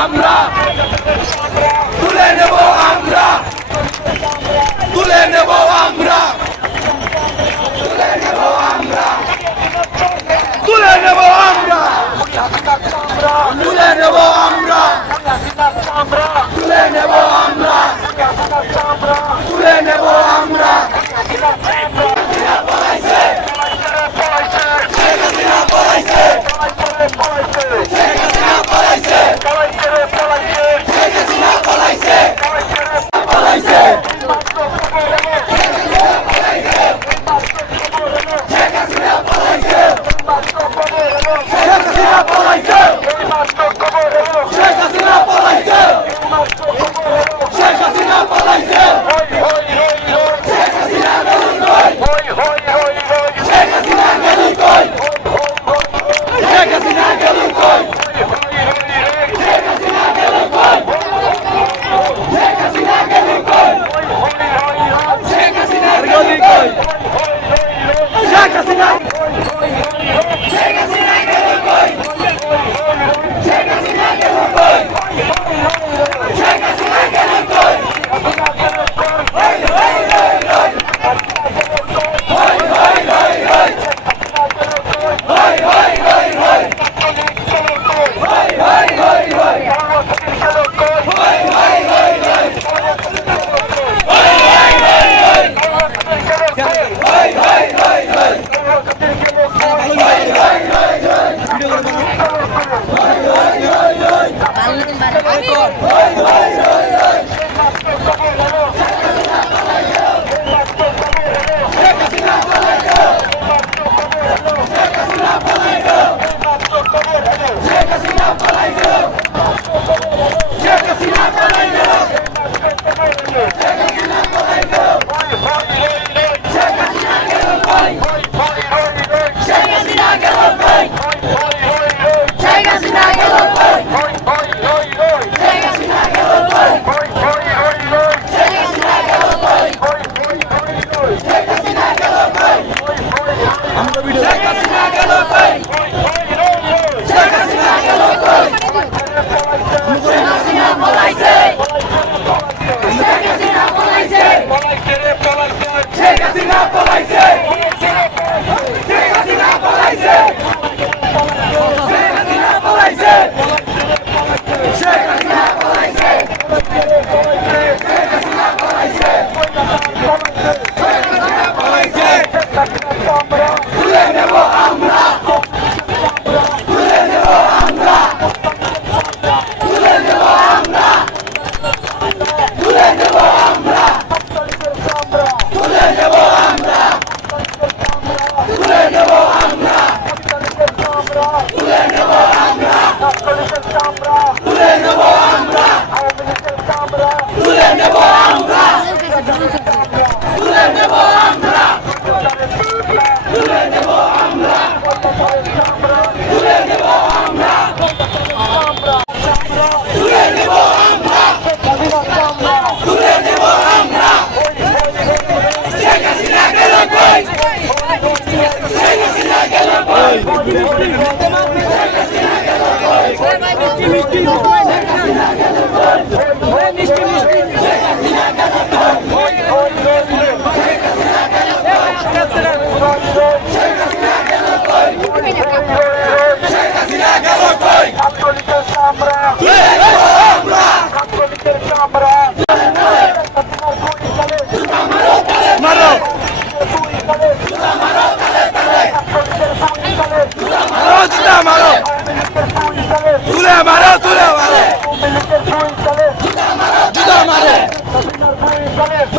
আমরা তুলে নেব আমরা তুলে নেব আমরা তুলে নেব আমরা তুলে নেব আমরা তুলে নেব আমরা তুলে নেব আমরা তুলে নেব আমরা পলাইছে শেখ হাসিনা পলাইছে শেখ হাসিনা পলাইছে শেখ হাসিনা পলাইছে পলাইছে শেখ হাসিনা পলাইছে শেখ হাসিনা পলাইছে শেখ হাসিনা পলাইছে শেখ হাসিনা পলাইছে শেখ হাসিনা গেল কই শেখ হাসিনা গেল কই শেখ হাসিনা গেল কই শেখ হাসিনা গেল কই শেখ হাসিনা গেল কই শেখ হাসিনা গেল কই শেখ হাসিনা শেখ হাসিনা গেল কই শেখ হাসিনা গেল কই শেখ হাসিনা গেল কই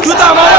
Jutta maro!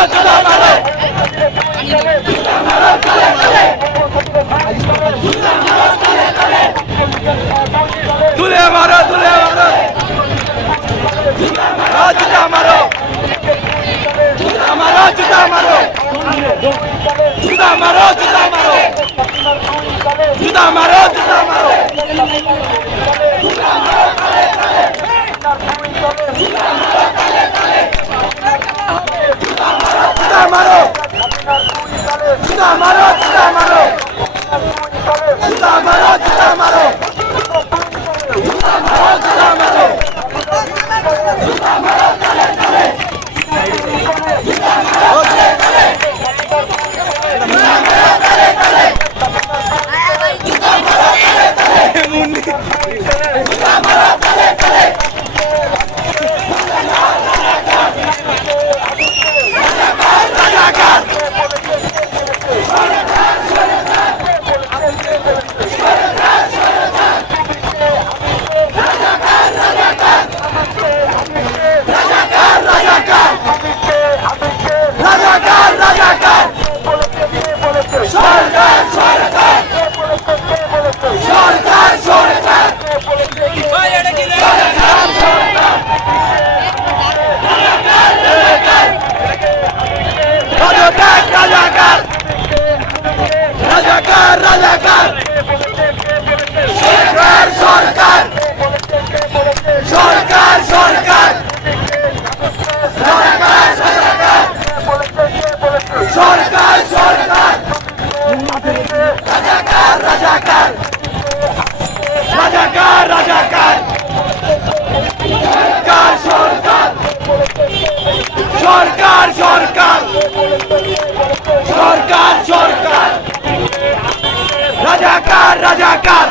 রাজাকার রাজাকার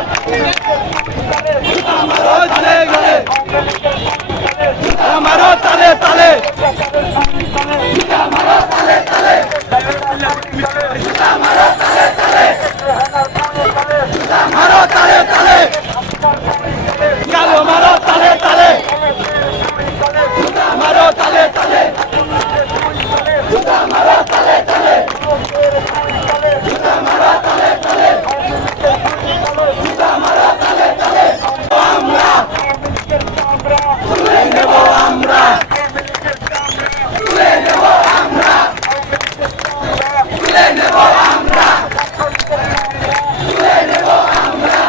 আমারও তালে তালে আমারও তালে তালে আমারও তালে তালে আমারও তালে তালে কালো মারো তালে তালে আমারও তালে তালে আমারও তালে তালে আমারও তালে তালে আমারও তালে তালে আমরা তুলে নেব আমরা তুলে নেব আমরা তুলে নেব আমরা তুলে নেব আমরা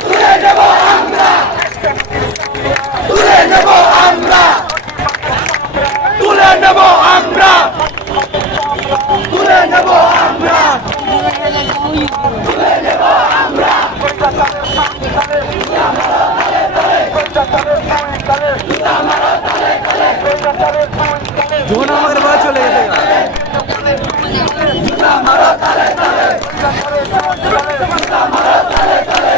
তুলে নেব আমরা তুলে নেব আমরা তুলে নেব আমরা তুলে নেব আমরা তুলে নেব আমরা ধোন আমাদের বাড়ি চলে গেছে আমারও তালে তালে আমারও তালে তালে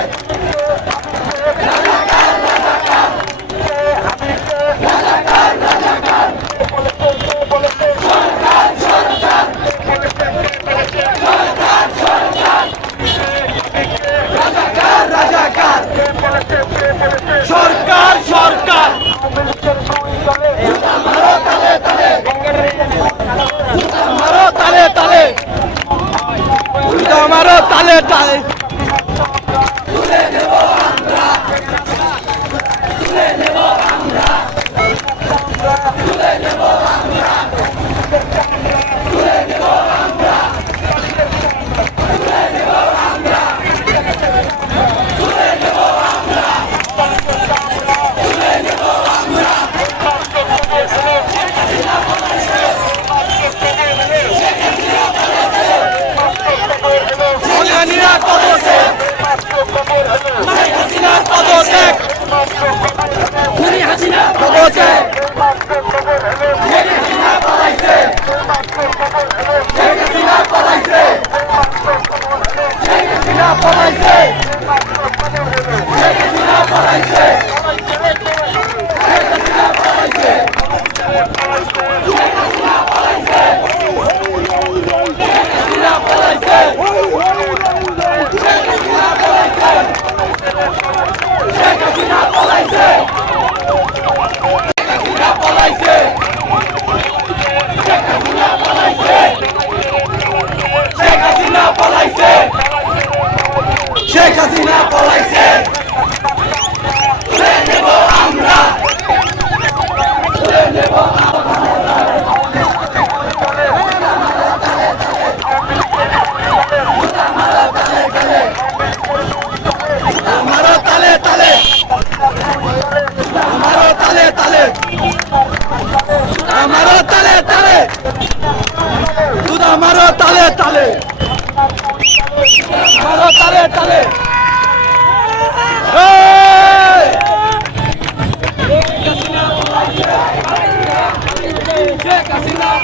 রাজাকার সরকার সরকার আমারও তালে তালে আমারও তালে তালে আমারও তালে তালে তুলে নেব আমরা তুলে নেব আমরা তুলে নেব আমরা তুলে নেব আমরা তুলে নেব আমরা তুলে নেব আমরা তুলে নেব আমরা হাসিনা কবরে হাসিনা কবরে খুনি হাসিনা কবরে হাসিনা পালাইছে হাসিনা পালাইছে হাসিনা পালাইছে হাসিনা পালাইছে হাসিনা পালাইছে হাসিনা পালাইছে হাসিনা পালাইছে শেখ হাসিনা পলাইছে শেখ হাসিনা পলাইছে শেখ হাসিনা পলাইছে শেখ হাসিনা পলাইছে তুলে নেব আমরা তুলে নেব আমারও তালে তালে আমারও তালে তালে আমারও তালে তালে দুধ আমারও তালে তালে আমারও তালে তালে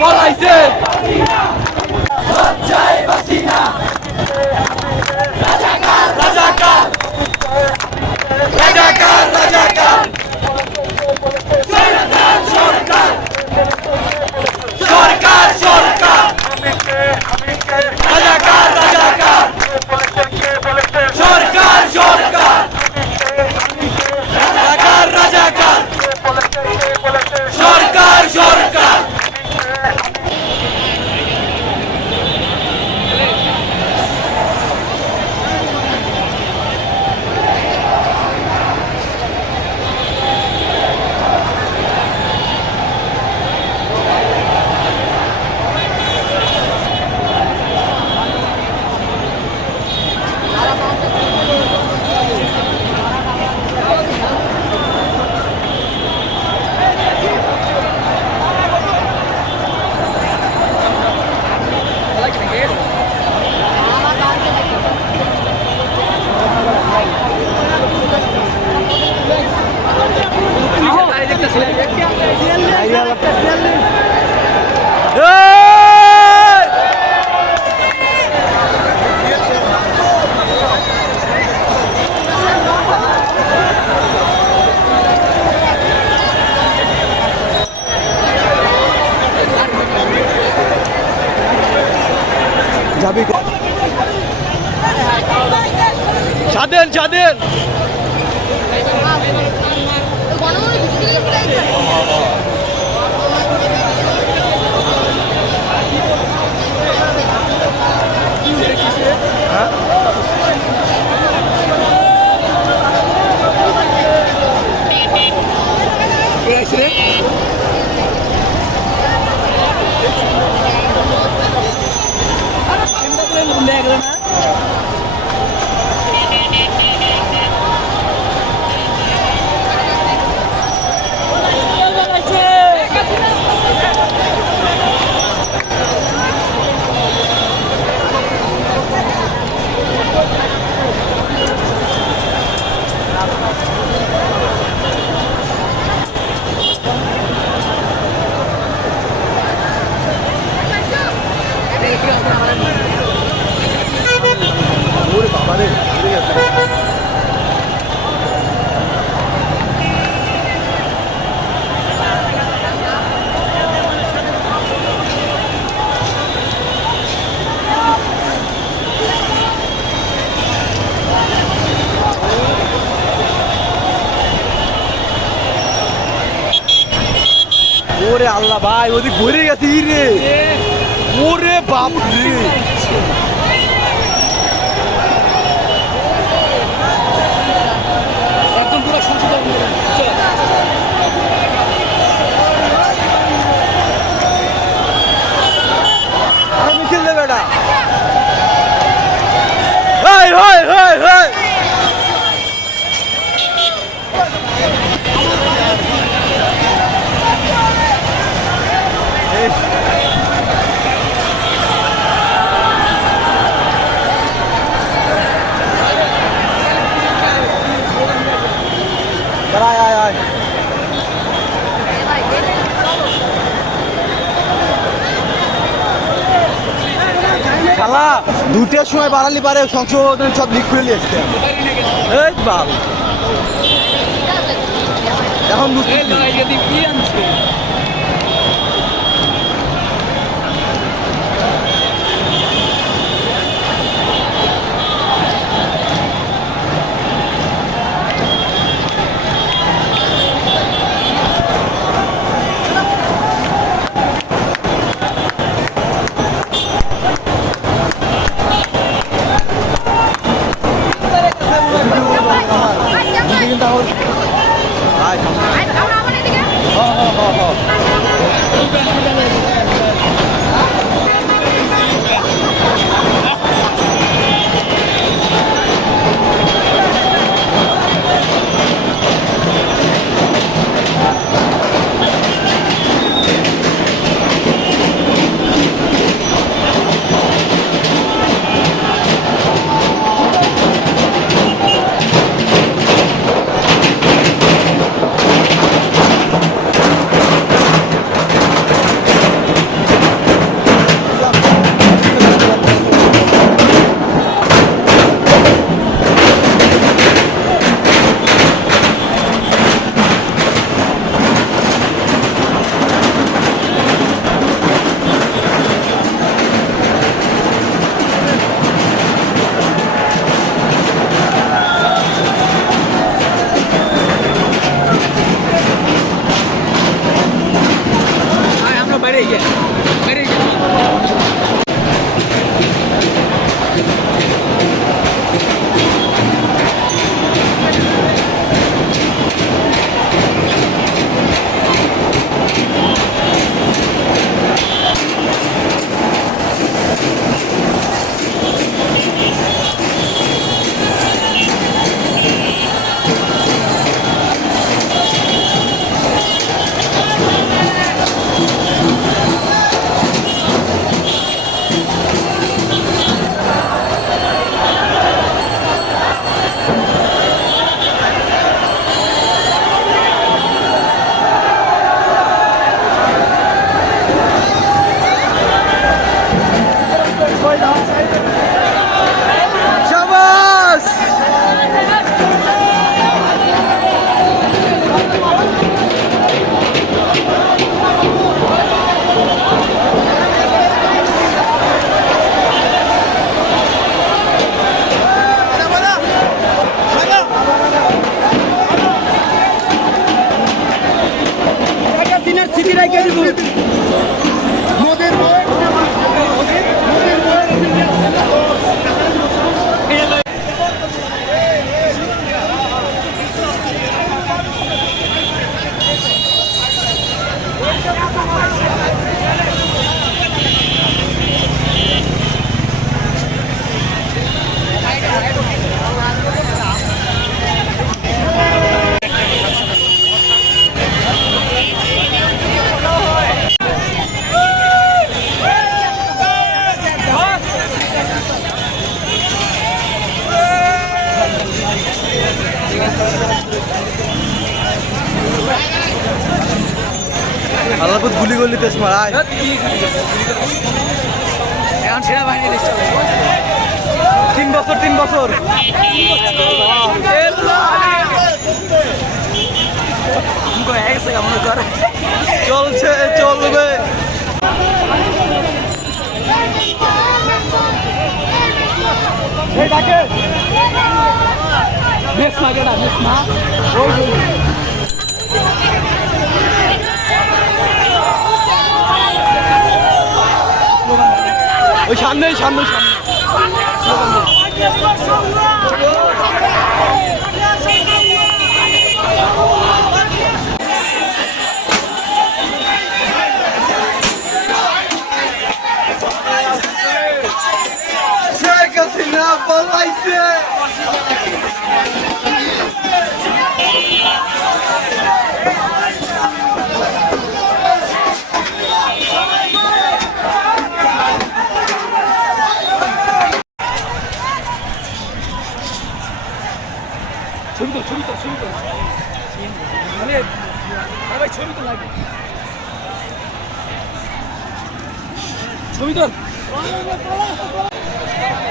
পলাইছে লজ্জায় বাসি না রাজাকার রাজাকার রাজাকার রাজাকার সরকার সরকার সরকার সরকার রাজাকার রাজাকার সরকার সরকার রাজাকার রাজাকার সরকার সরকার ভাবি ছাদেন ছাদেন ওরে আল্লাহ ভাই ওদিক ঘুরে গেছে রে ওরে বাপ রে একদম পুরো সংশোধন চলে মিছিল দেবে এটা হাই হাই হাই হাই আয় আয় আয় শালা দুটার সময় বাড়ালি পারে সংশোধন সব লিক খুলে নিয়ে এসছে এই বাল এখন বুঝতে কি আনছে কিন্তু আমার আয় সিটি রাইখে দিব আল্লাহপুর গুলি করলি তেজ মারায় এখন সেনাবাহিনী লিস্ট 3 বছর চলছে চলবে বেশ না কেনা বেশ না ওই সামনে সামনে শেখ হাসিনা পালাইছে ছবি তো ভাই ছবি তো লাগে ছবি তো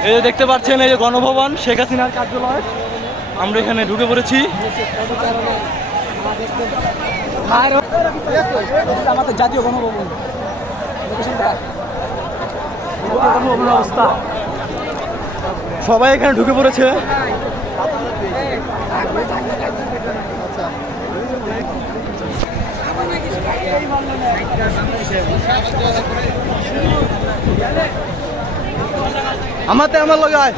এই যে দেখতে পাচ্ছেন এই যে গণভবন শেখ হাসিনার কার্যালয় আমরা এখানে ঢুকে পড়েছি আমাদের জাতীয় গণভবন অবস্থা সবাই এখানে ঢুকে পড়েছে আমার লাগায়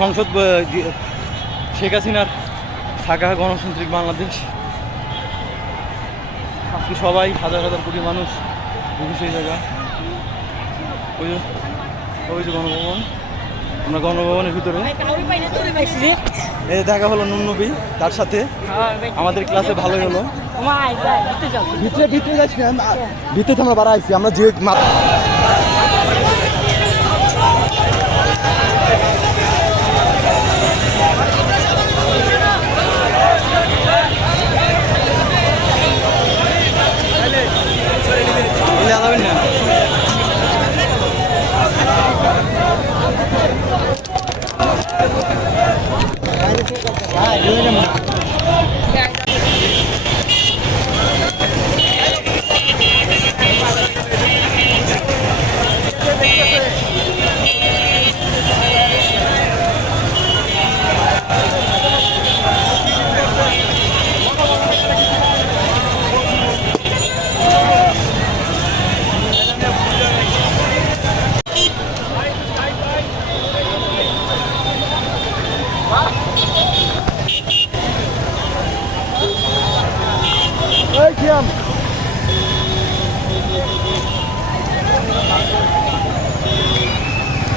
সংসদ শেখ হাসিনার থাকা গণতান্ত্রিক বাংলাদেশ, আজকে সবাই হাজার হাজার কোটি মানুষ সেই জায়গা। ওই যে গণভবন, আমরা গণভবনের ভিতরে এই দেখা হলো নুননবী, তার সাথে আমাদের ক্লাসে ভালোই হলো। ভিতরে ভিতরে যাচ্ছি না, ভিতরে আমরা বাড়া আইছি আমরা যে যাবেন না।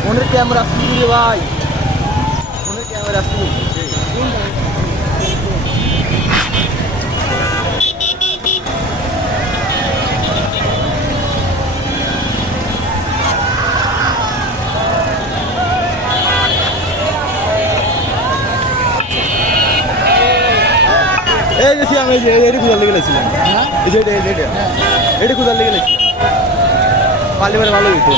ফোনের ক্যামেরা শুরু রে ভাই, ফোনের ক্যামেরা শুরু। এই যে আমি এই যে এটা কোথার লেগে গেছিলাম, এই যে এটা কোথার লেগে গেছিলাম, পালিবারে ভালো হইতো।